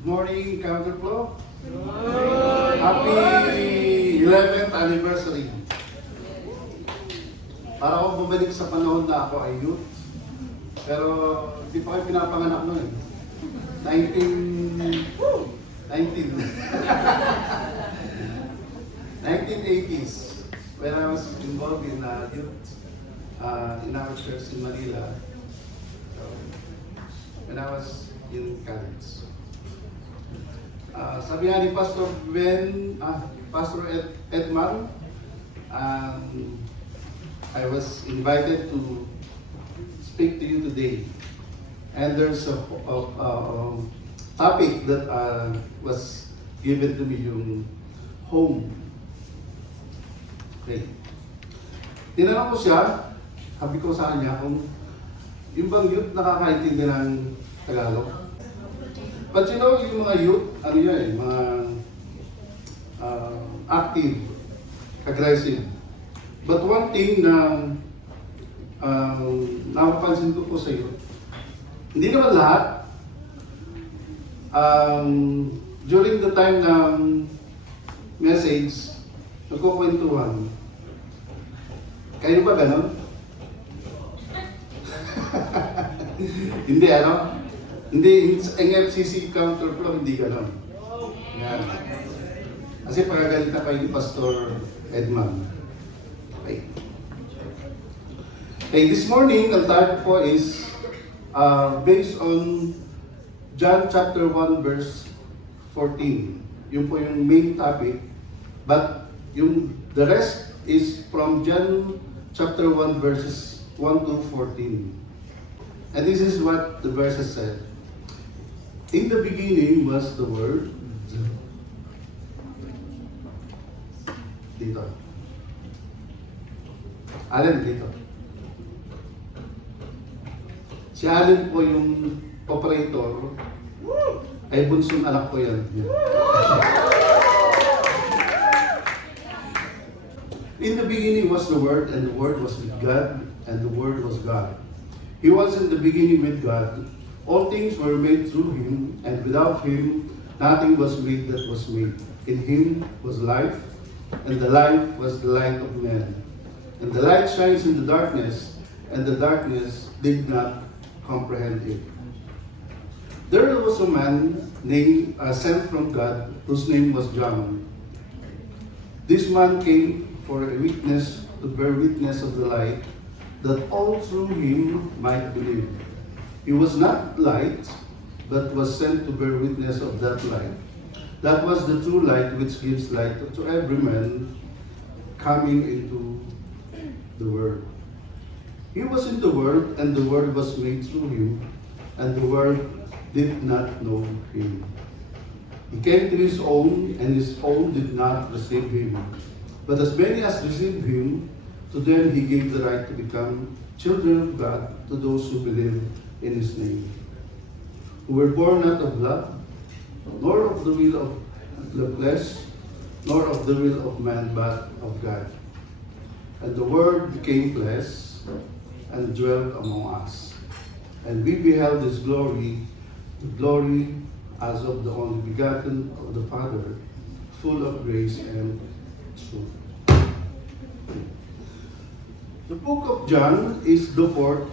Morning, Counterflow. Happy 11th anniversary. Para ako bumalik sa panahon na ako ay youth. Pero di pa kayo pinapanganak nun eh. 1980s. When I was involved in youth in our church in Manila. So, when I was in college. Sabi nga ni Pastor Edman, I was invited to speak to you today. And there's a topic that was given to me, yung home. Okay. Tinanong ko siya, sabi ko sa kanya kung yung bang youth nakakaintindi ng Tagalog. But you know, yung mga youth, ano yan, mga active, aggressive. But one thing na napapansin ko po sa iyo, hindi naman lahat, during the time ng message, nagkukwentuhan. Kayo ba ganon? Hindi, ano? Hindi, NFCC Counterflow, hindi ganon. Yan. Kasi pagagalitan kayo ni Pastor Edman. Okay. Okay, this morning, ang topic po is based on John chapter 1 verse 14. Yun po yung main topic. But the rest is from John chapter 1 verses 1 to 14. And this is what the verses said. In the beginning was the Word. Dito. Allen, dito. Si Allen po yung operator. Ay bunsong anak ko yan. In the beginning was the Word, and the Word was with God, and the Word was God. He was in the beginning with God. All things were made through Him, and without Him, nothing was made that was made. In Him was life, and the life was the light of men. And the light shines in the darkness, and the darkness did not comprehend it. There was a man named sent from God, whose name was John. This man came for a witness, to bear witness of the light, that all through him might believe. He was not light, but was sent to bear witness of that light. That was the true light which gives light to every man coming into the world. He was in the world, and the world was made through him, and the world did not know him. He came to his own, and his own did not receive him. But as many as received him, to them he gave the right to become children of God, to those who believe in his name, who were born not of blood, nor of the will of the flesh, nor of the will of man, but of God. And the Word became flesh, and dwelt among us. And we beheld his glory, the glory as of the only begotten of the Father, full of grace and truth. The book of John is the fourth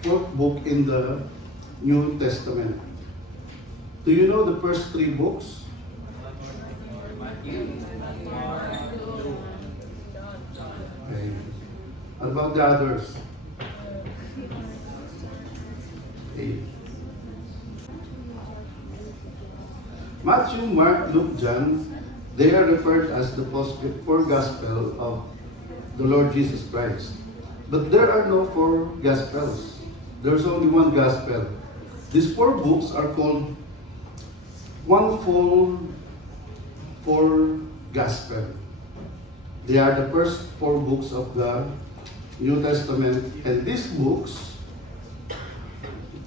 book in the New Testament. Do you know the first three books? Okay. What about the others? Okay. Matthew, Mark, Luke, John, they are referred as the four gospel of the Lord Jesus Christ. But there are no four gospels. There's only one gospel. These four books are called one full four gospel. They are the first four books of the New Testament, and these books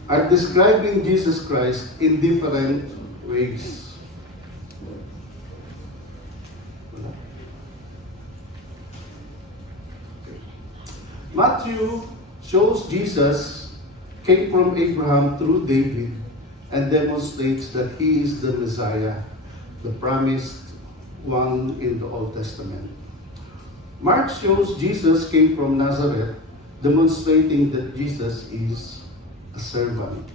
are describing Jesus Christ in different ways. Matthew shows Jesus came from Abraham through David and demonstrates that he is the Messiah, the promised one in the Old Testament. Mark shows Jesus came from Nazareth, demonstrating that Jesus is a servant.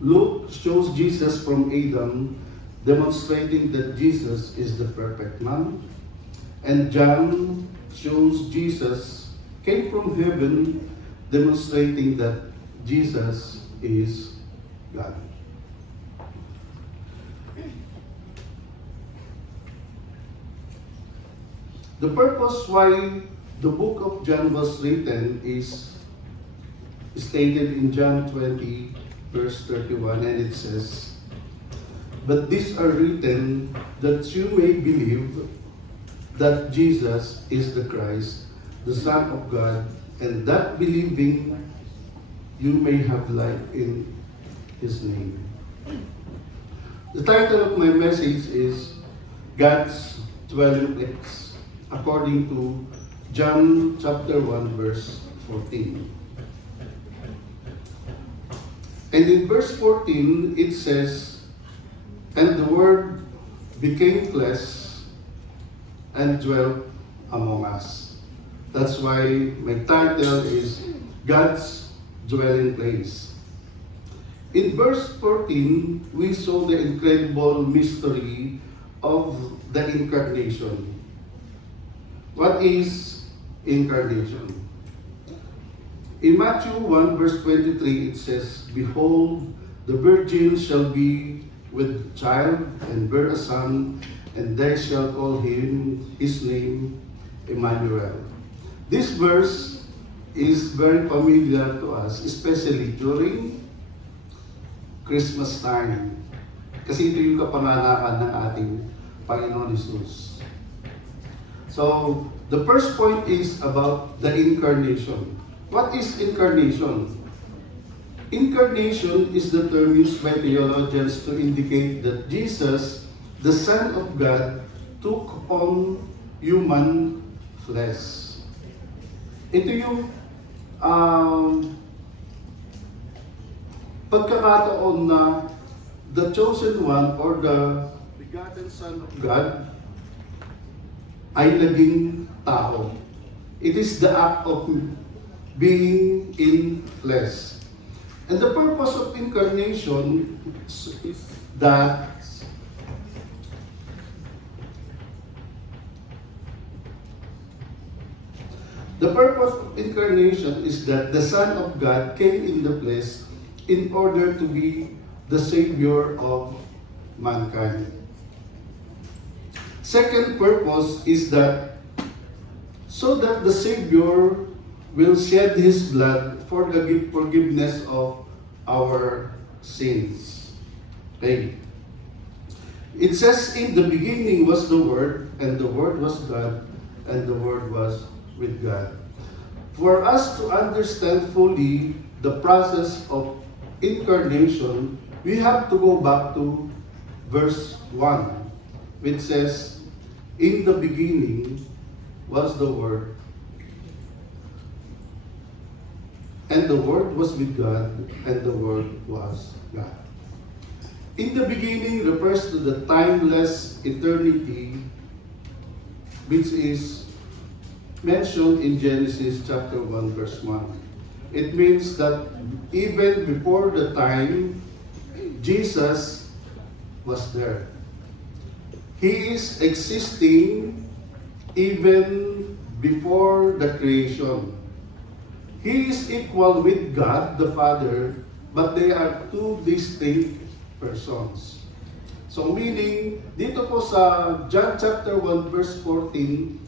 Luke shows Jesus from Adam, demonstrating that Jesus is the perfect man. And John shows Jesus came from heaven, demonstrating that Jesus is God. The purpose why the book of John was written is stated in John 20, verse 31, and it says, "But these are written that you may believe that Jesus is the Christ, the Son of God, and that believing you may have life in His name." The title of my message is God's Dwelling Place, according to John chapter 1, verse 14. And in verse 14, it says, "And the Word became flesh and dwelt among us." That's why my title is God's Dwelling Place. In verse 14, we saw the incredible mystery of the incarnation. What is incarnation? In Matthew 1 verse 23, it says, "Behold, the virgin shall be with child and bear a son, and they shall call his name Emmanuel." This verse is very familiar to us, especially during Christmas time. Kasi ito yung kapanganakan ng ating Panginoon Jesus. So, the first point is about the incarnation. What is incarnation? Incarnation is the term used by theologians to indicate that Jesus, the Son of God, took on human flesh. Ito yung pagkakataon na the chosen one or the begotten Son of God ay naging tao. It is the act of being in flesh. And the purpose of incarnation is that the Son of God came in the flesh in order to be the Savior of mankind. Second purpose is that so that the Savior will shed His blood for the forgiveness of our sins. Okay. It says, "In the beginning was the Word, and the Word was God, and the Word was with God." For us to understand fully the process of incarnation, we have to go back to verse 1, which says, "In the beginning was the Word, and the Word was with God, and the Word was God." In the beginning refers to the timeless eternity, which is mentioned in Genesis chapter 1, verse 1. It means that even before the time, Jesus was there. He is existing even before the creation. He is equal with God the Father, but they are two distinct persons. So meaning, dito po sa John chapter 1 verse 14,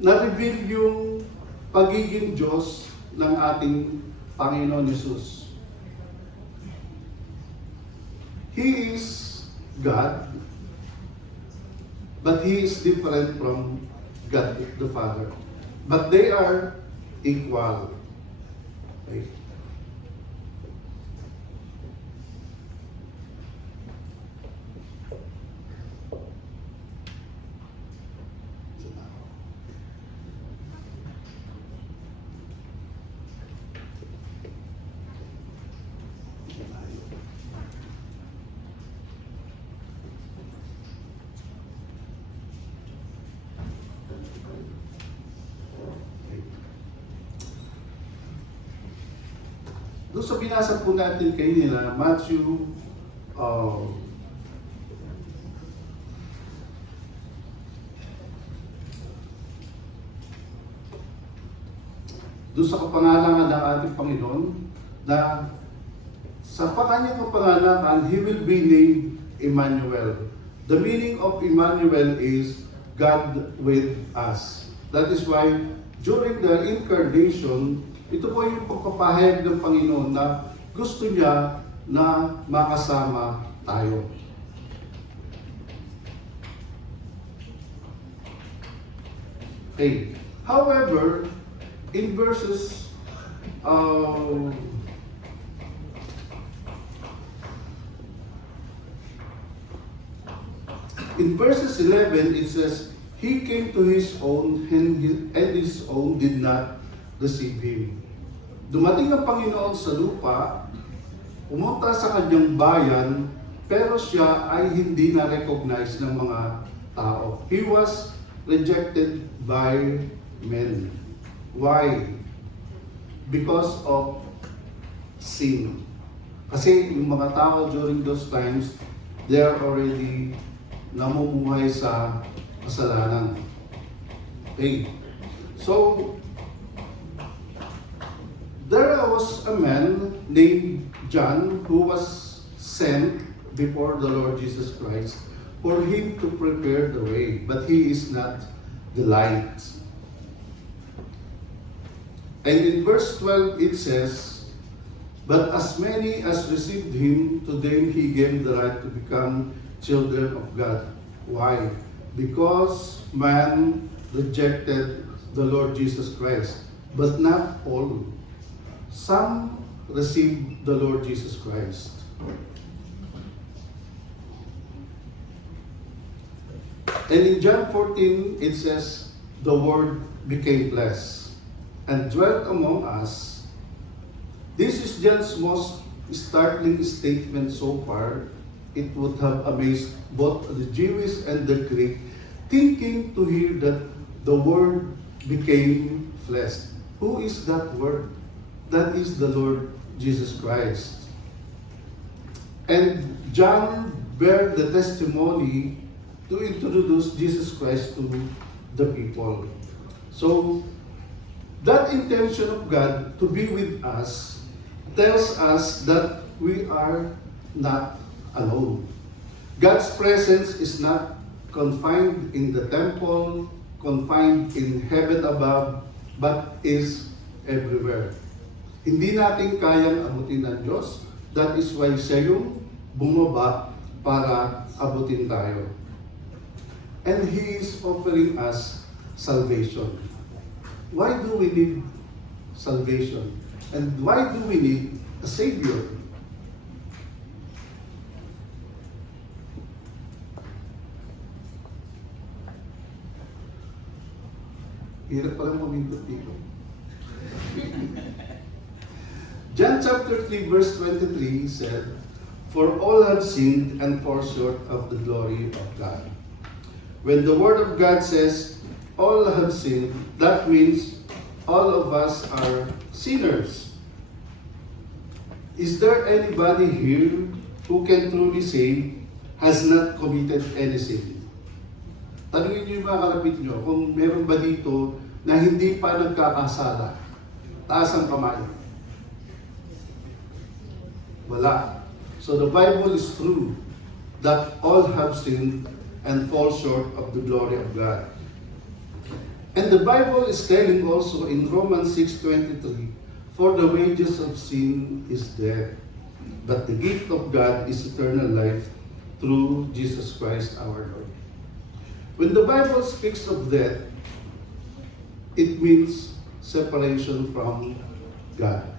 na-reveal yung pagiging Diyos ng ating Panginoon Jesus. He is God, but He is different from God the Father. But they are equal. Okay. doon sa binasa po natin kanina, Matthew doon sa kapangalangan ng ating Panginoon, na sa kanyang kapanganakan, He will be named Emmanuel. The meaning of Emmanuel is God with us. That is why during the incarnation, ito po yung pagpapahayag ng Panginoon na gusto niya na makasama tayo. Okay. However, in verses in verses 11, it says, He came to His own, and His own did not receive Him. Dumating ang Panginoon sa lupa, pumunta sa kanyang bayan, pero siya ay hindi na-recognize ng mga tao. He was rejected by men. Why? Because of sin. Kasi yung mga tao during those times, they are already namumuhay sa kasalanan. Okay. So, there was a man named John who was sent before the Lord Jesus Christ for him to prepare the way, but he is not the light. And in verse 12 it says, But as many as received him, to them he gave the right to become children of God. Why? Because man rejected the Lord Jesus Christ, but not all. Some received the Lord Jesus Christ. And in John 14, it says, the Word became flesh and dwelt among us. This is John's most startling statement so far. It would have amazed both the Jewish and the Greek, thinking to hear that the Word became flesh. Who is that Word? That is the Lord Jesus Christ. And John bear the testimony to introduce Jesus Christ to the people. So, that intention of God to be with us tells us that we are not alone. God's presence is not confined in the temple, confined in heaven above, but is everywhere. Hindi natin kayang abutin ng Diyos. That is why siya yung bumaba para abutin tayo. And He is offering us salvation. Why do we need salvation? And why do we need a Savior? Hirap pala mamindot dito. John chapter 3 verse 23 said, For all have sinned and fall short of the glory of God. When the Word of God says, all have sinned, that means all of us are sinners. Is there anybody here who can truly say, has not committed any sin? Tanungin niyo yung mga kalapit niyo, kung meron ba dito na hindi pa nagkakasala? Taas ang kamay. Wala. So the Bible is true that all have sinned and fall short of the glory of God. And the Bible is telling also in Romans 6:23, For the wages of sin is death, but the gift of God is eternal life through Jesus Christ our Lord. When the Bible speaks of death, it means separation from God.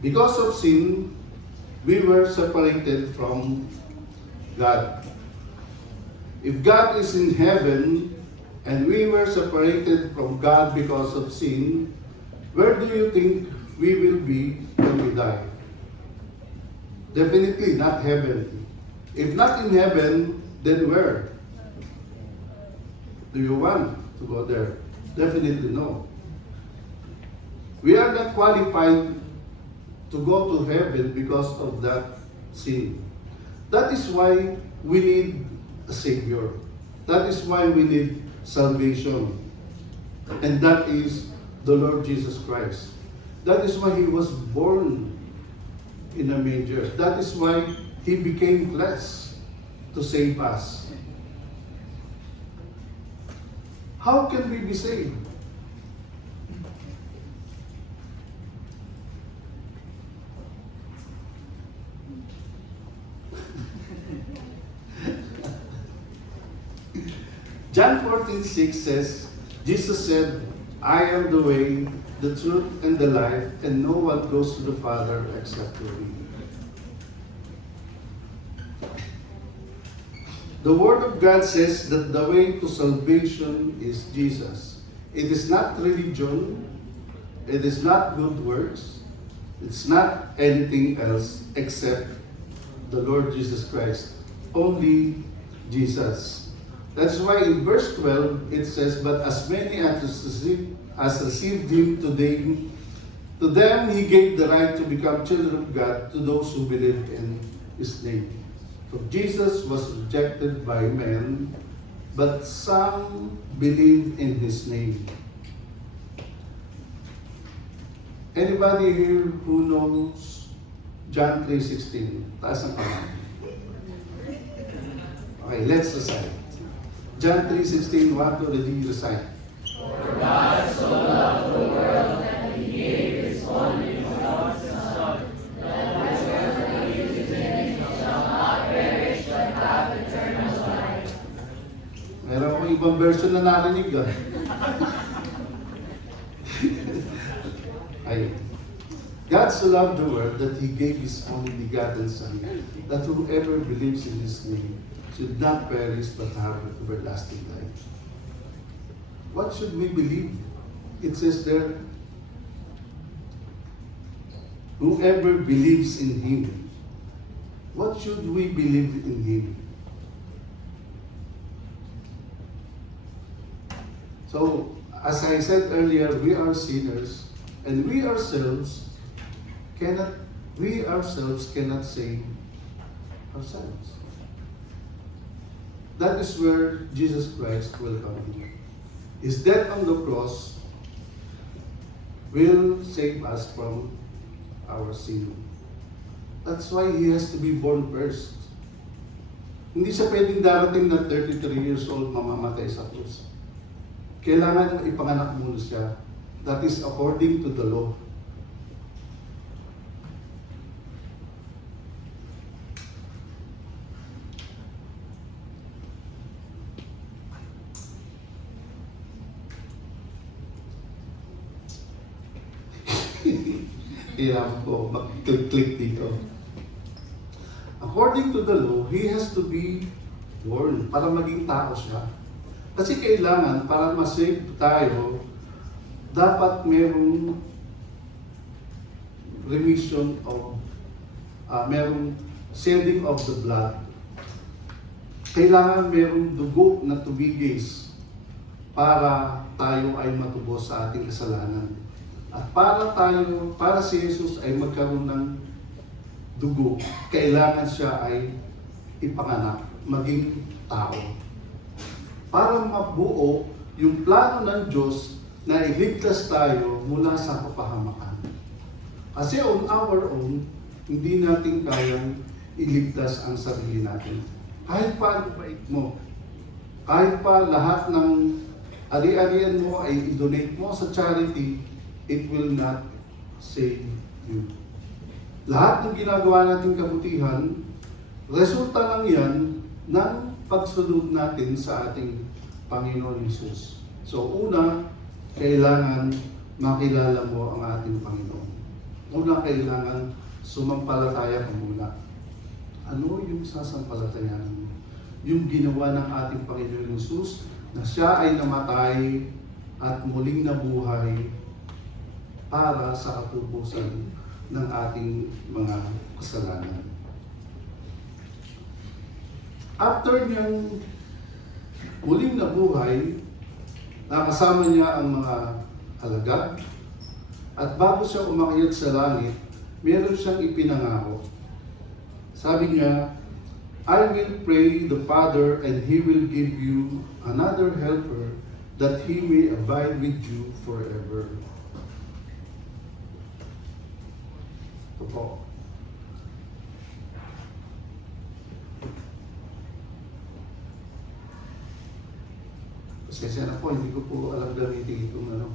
Because of sin, we were separated from God. If God is in heaven and we were separated from God because of sin, where do you think we will be when we die? Definitely not heaven. If not in heaven, then where? Do you want to go there? Definitely no. We are not qualified to go to heaven because of that sin. That is why we need a Savior. That is why we need salvation. And that is the Lord Jesus Christ. That is why He was born in a manger. That is why He became flesh to save us. How can we be saved? John 14:6 says, Jesus said, I am the way, the truth, and the life, and no one goes to the Father except through me. The Word of God says that the way to salvation is Jesus. It is not religion, it is not good works, it's not anything else except the Lord Jesus Christ. Only Jesus. That's why in verse 12 it says, but as many as received Him today, to them He gave the right to become children of God, to those who believe in His name. For Jesus was rejected by men, but some believed in His name. Anybody here who knows John 3:16? Taas ang kamay. Okay, let's recite. John 3:16, want to already recite. For God so loved the world that He gave His only begotten Son, that whoever believes in Him shall not perish but have eternal life. Meron akong ibang version na narinig ah. Ay, God so loved the world that He gave His only begotten Son, that whoever believes in His name should not perish but have everlasting life. What should we believe? It says there, whoever believes in Him. What should we believe in Him? So, as I said earlier, we are sinners, and we ourselves cannot save ourselves. That is where Jesus Christ will come in. His death on the cross will save us from our sin. That's why He has to be born first. Hindi siya pwedeng darating na 33 years old mamamatay sa krus. Kailangan ipanganak muna siya. That is according to the law. Kailangan ko mag-click dito. According to the law, He has to be born para maging tao siya. Kasi kailangan, para ma-save tayo, dapat merong remission of, merong shedding of the blood. Kailangan merong dugo na tubigis para tayo ay matubos sa ating kasalanan. At para si Jesus ay magkaroon ng dugo, kailangan siya ay ipanganak, maging tao. Para mabuo yung plano ng Diyos na iligtas tayo mula sa kapahamakan. Kasi on our own, hindi natin kayang iligtas ang sarili natin. Kahit pa ang bait mo, kahit pa lahat ng ari-arian mo ay i-donate mo sa charity, it will not save you. Lahat ng ginagawa nating kabutihan, resulta lang yan ng pagsunod natin sa ating Panginoon Jesus. So una, kailangan makilala mo ang ating Panginoon. Una, kailangan sumampalataya ka muna. Ano yung sasampalatayanan mo? Yung ginawa ng ating Panginoon Jesus na siya ay namatay at muling nabuhay para sa katubusan ng ating mga kasalanan. After niyang muling nabuhay, nakasama niya ang mga alagad, at bago siya umakyat sa langit, meron siyang ipinangako. Sabi niya, I will pray the Father and He will give you another helper that He may abide with you forever. Ito po. Pasensya na po, hindi ko po alam gamitin itong ano.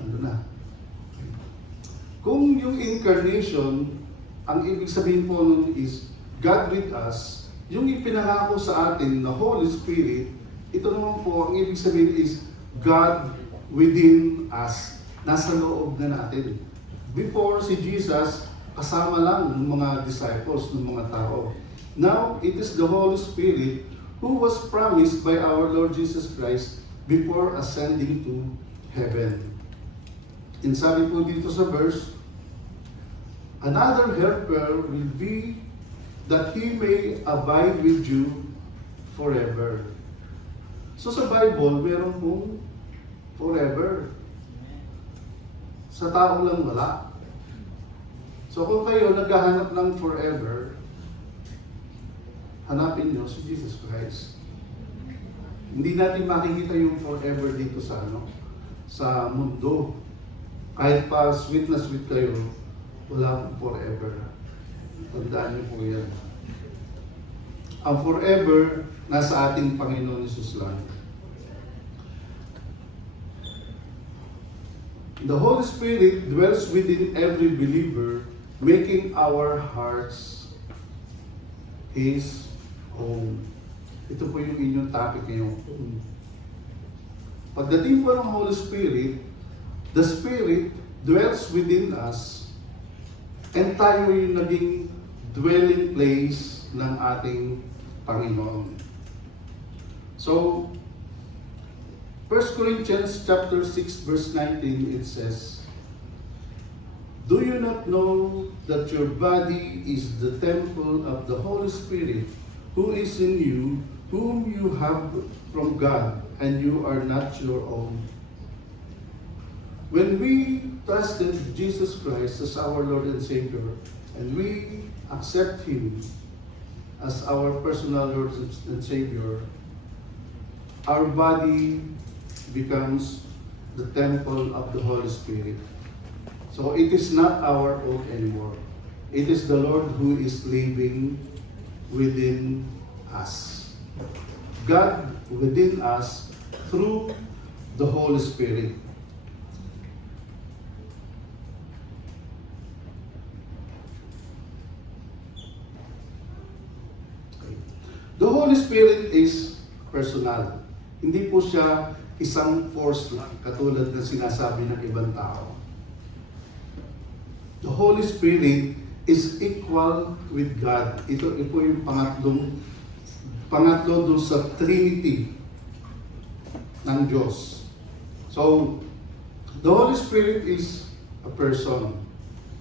Ano na. Kung yung incarnation, ang ibig sabihin po nun is God with us, yung ipinangako sa atin na Holy Spirit, ito naman po, ang ibig sabihin is God within us. Nasa loob na natin. Before si Jesus, kasama lang ng mga disciples, ng mga tao. Now, it is the Holy Spirit who was promised by our Lord Jesus Christ before ascending to heaven. And sabi po dito sa verse, another helper will be that He may abide with you forever. So sa Bible, meron pong forever. Sa tao lang wala. So kung kayo naghahanap ng forever, hanapin nyo si Jesus Christ. Hindi natin makikita yung forever dito sa mundo. Kahit pa sweet na sweet kayo, wala pong forever. Tandaan niyo po yan. Ang forever, nasa ating Panginoon Jesus lang. The Holy Spirit dwells within every believer, making our hearts His home. Ito po yung inyong topic ngayong home. Pagdating po ng Holy Spirit, the Spirit dwells within us and tayo yung naging dwelling place ng ating Panginoon. So, 1 Corinthians chapter 6 verse 19, it says, do you not know that your body is the temple of the Holy Spirit who is in you, whom you have from God, and you are not your own? When we trusted Jesus Christ as our Lord and Savior, and we accept Him as our personal Lord and Savior, our body becomes the temple of the Holy Spirit. So it is not our own anymore. It is the Lord who is living within us. God within us through the Holy Spirit. Okay. The Holy Spirit is personal. Hindi po siya isang force lang, katulad ng sinasabi ng ibang tao. The Holy Spirit is equal with God. Ito po yung pangatlo dun sa Trinity ng Diyos. So, the Holy Spirit is a person.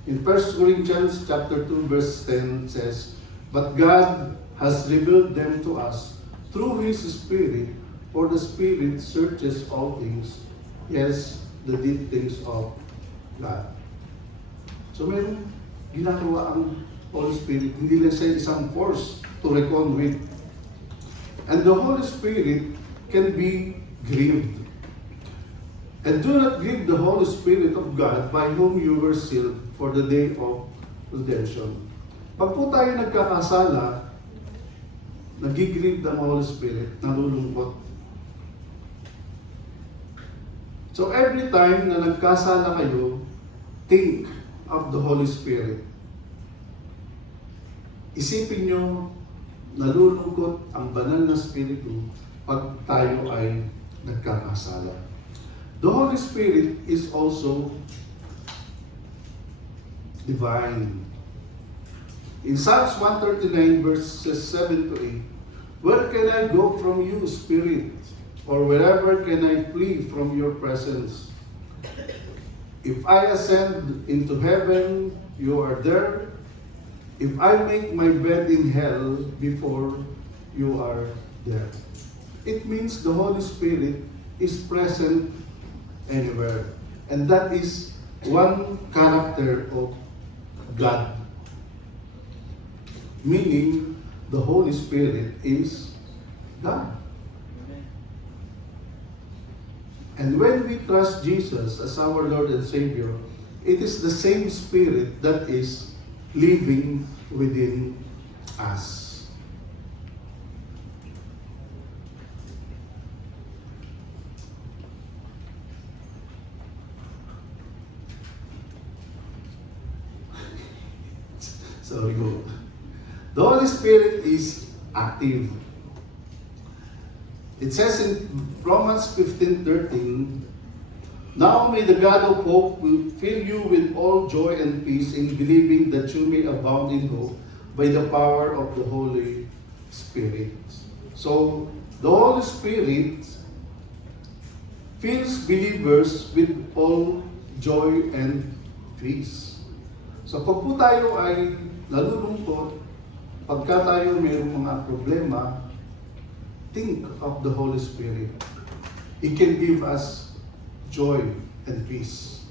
In 1 Corinthians chapter 2 verse 10 says, but God has revealed them to us through His Spirit, for the Spirit searches all things, yes, the deep things of God. So mayroong ginagawa ang Holy Spirit, hindi lang siya isang force to reckon with. And the Holy Spirit can be grieved. And do not grieve the Holy Spirit of God by whom you were sealed for the day of redemption. Pag po tayo nagkakasala, nagigrieve ang Holy Spirit, nalulungkot. So every time na nagkasala kayo, think of the Holy Spirit. Isipin nyo, nalulungkot ang banal na Espiritu pag tayo ay nagkakasala. The Holy Spirit is also divine. In Psalms 139 verses 7 to 8, where can I go from you, Spirit? Or wherever can I flee from your presence? If I ascend into heaven, you are there. If I make my bed in hell, before you are there. It means the Holy Spirit is present anywhere. And that is one character of God. Meaning, the Holy Spirit is God. And when we trust Jesus as our Lord and Savior, it is the same Spirit that is living within us. Sorry go. The Holy Spirit is active. It says in Romans 15:13, now may the God of hope will fill you with all joy and peace in believing that you may abound in hope by the power of the Holy Spirit. So, the Holy Spirit fills believers with all joy and peace. So, pag po tayo ay nalulungkot, pagka tayo mayroong mga problema, think of the Holy Spirit. He can give us joy and peace.